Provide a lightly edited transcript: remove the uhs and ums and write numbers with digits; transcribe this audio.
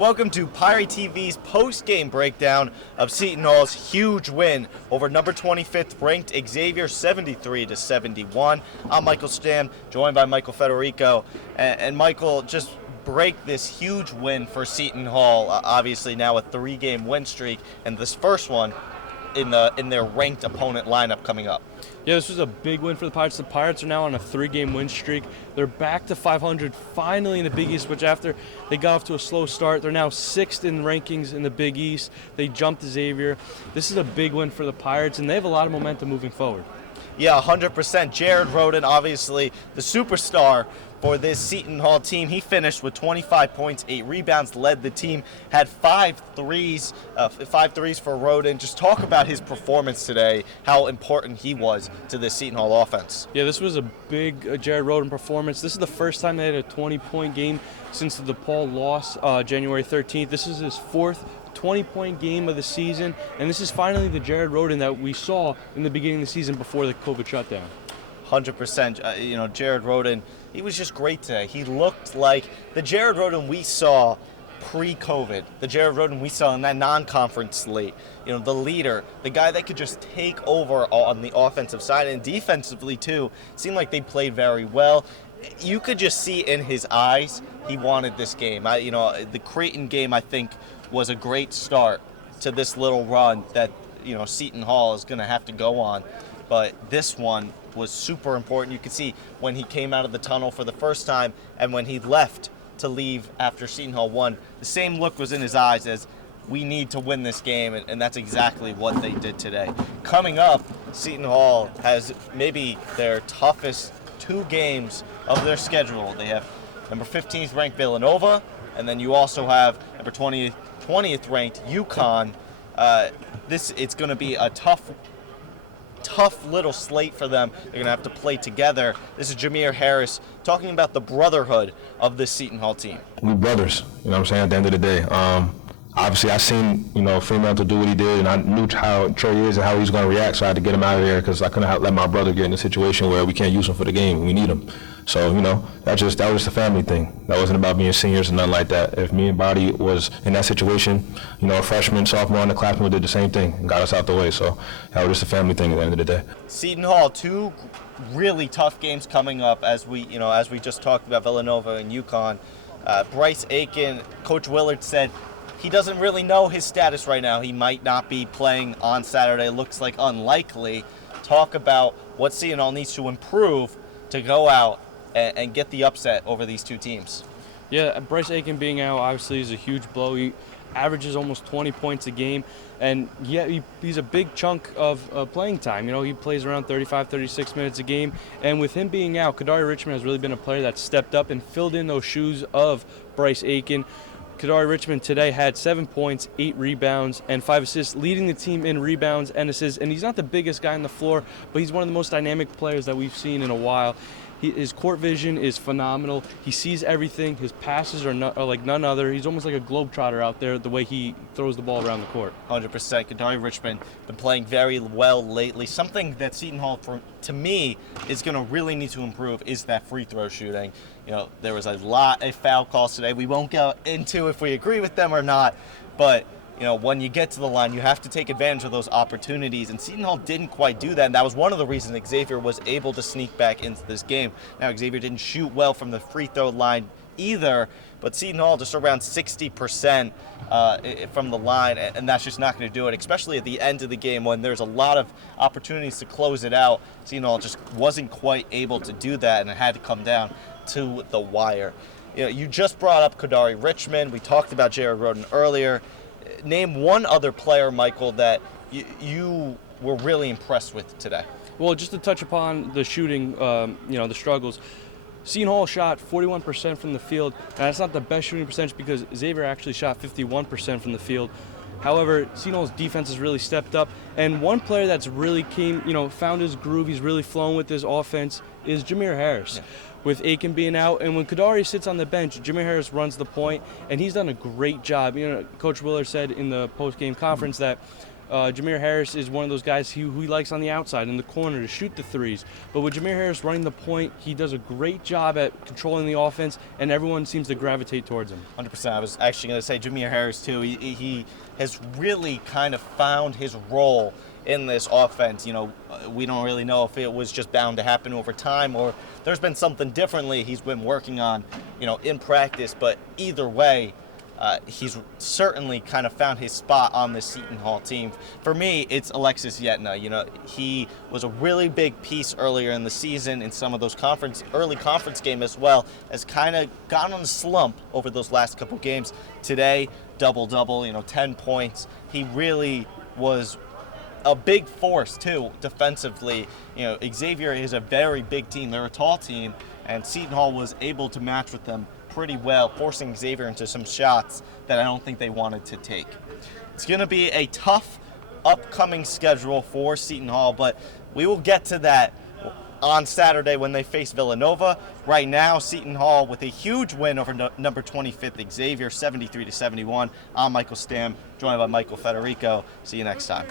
Welcome to Pirate TV's post-game breakdown of Seton Hall's huge win over number 25th ranked Xavier 73-71. I'm Michael Stamm, joined by Michael Federico. And Michael, just break this huge win for Seton Hall. Obviously now a 3-game win streak, and this first one in their ranked opponent lineup coming up. Yeah, this was a big win for the Pirates. The Pirates are now on a 3-game win streak. They're back to 500 finally in the Big East, which after they got off to a slow start, they're now 6th in rankings in the Big East. They jumped Xavier. This is a big win for the Pirates, and they have a lot of momentum moving forward. Yeah, 100%. Jared Roden, obviously the superstar for this Seton Hall team. He finished with 25 points, 8 rebounds, led the team, had 5 threes for Roden. Just talk about his performance today, how important he was to this Seton Hall offense. Yeah, this was a big Jared Roden performance. This is the first time they had a 20-point game since the DePaul loss January 13th. This is his 4th 20-point game of the season, and this is finally the Jared Roden that we saw in the beginning of the season before the COVID shutdown. 100%. Jared Roden, he was just great today. He looked like the Jared Roden we saw pre-COVID, the Jared Roden we saw in that non-conference slate. The leader, the guy that could just take over on the offensive side, and defensively too. Seemed like they played very well. You could just see in his eyes he wanted this game. The Creighton game, I think, was a great start to this little run that Seton Hall is going to have to go on. But this one was super important. You could see when he came out of the tunnel for the first time and when he left to leave after Seton Hall won, the same look was in his eyes as we need to win this game, and that's exactly what they did today. Coming up, Seton Hall has maybe their toughest 2 games of their schedule. They have number 15th ranked Villanova, and then you also have number 20th ranked UConn. It's going to be a tough little slate for them. They're going to have to play together. This is Xavier Harris talking about the brotherhood of this Seton Hall team. We brothers, what I'm saying, at the end of the day. Obviously, I seen, Fremantle do what he did, and I knew how Trey is and how he's going to react, so I had to get him out of there because I couldn't let my brother get in a situation where we can't use him for the game. We need him. So, that was just a family thing. That wasn't about being seniors and nothing like that. If me and Body was in that situation, a freshman, sophomore in the class, we did the same thing and got us out the way. So that was just a family thing at the end of the day. Seton Hall, 2 really tough games coming up as we just talked about Villanova and UConn. Bryce Aiken, Coach Willard said he doesn't really know his status right now. He might not be playing on Saturday. Looks like unlikely. Talk about what Seton Hall needs to improve to go out and get the upset over these 2 teams. Yeah, Bryce Aiken being out obviously is a huge blow. He averages almost 20 points a game, and he's a big chunk of playing time. He plays around 35, 36 minutes a game, and with him being out, Kadari Richmond has really been a player that stepped up and filled in those shoes of Bryce Aiken. Kadari Richmond today had 7 points, 8 rebounds, and 5 assists, leading the team in rebounds and assists. And he's not the biggest guy on the floor, but he's one of the most dynamic players that we've seen in a while. His court vision is phenomenal. He sees everything. His passes are like none other. He's almost like a globetrotter out there, the way he throws the ball around the court. 100%. Kadari Richmond been playing very well lately. Something that Seton Hall, to me, is going to really need to improve is that free throw shooting. There was a lot of foul calls today. We won't go into if we agree with them or not, but when you get to the line, you have to take advantage of those opportunities, and Seton Hall didn't quite do that, and that was one of the reasons Xavier was able to sneak back into this game. Now, Xavier didn't shoot well from the free throw line either, but Seton Hall just around 60% from the line, and that's just not going to do it, especially at the end of the game when there's a lot of opportunities to close it out. Seton Hall just wasn't quite able to do that, and it had to come down to the wire. You just brought up Kadari Richmond. We talked about Jared Roden earlier. Name one other player, Michael, that you were really impressed with today. Well, just to touch upon the shooting, the struggles. Seton Hall shot 41% from the field. Now, that's not the best shooting percentage because Xavier actually shot 51% from the field. However, Seton Hall's defense has really stepped up. And one player that's really found his groove, he's really flowing with his offense, is Xavier Harris. Yeah. With Aiken being out, and when Kadari sits on the bench, Xavier Harris runs the point, and he's done a great job. Coach Willard said in the post-game conference that Jameer Harris is one of those guys who he likes on the outside, in the corner, to shoot the threes. But with Jameer Harris running the point, he does a great job at controlling the offense, and everyone seems to gravitate towards him. 100%. I was actually going to say Jameer Harris, too. He has really kind of found his role in this offense. You know, we don't really know if it was just bound to happen over time or there's been something differently he's been working on, you know, in practice. But either way, he's certainly kind of found his spot on the Seton Hall team. For me, it's Alexis Yetna. You know, he was a really big piece earlier in the season in some of those early conference game as well, has kind of gone on a slump over those last couple games. Today, double-double, you know, 10 points. He really was a big force, too, defensively. You know, Xavier is a very big team. They're a tall team, and Seton Hall was able to match with them pretty well, forcing Xavier into some shots that I don't think they wanted to take. It's going to be a tough upcoming schedule for Seton Hall, but we will get to that on Saturday when they face Villanova. Right now, Seton Hall with a huge win over number 25th Xavier, 73-71. I'm Michael Stamm, joined by Michael Federico. See you next time.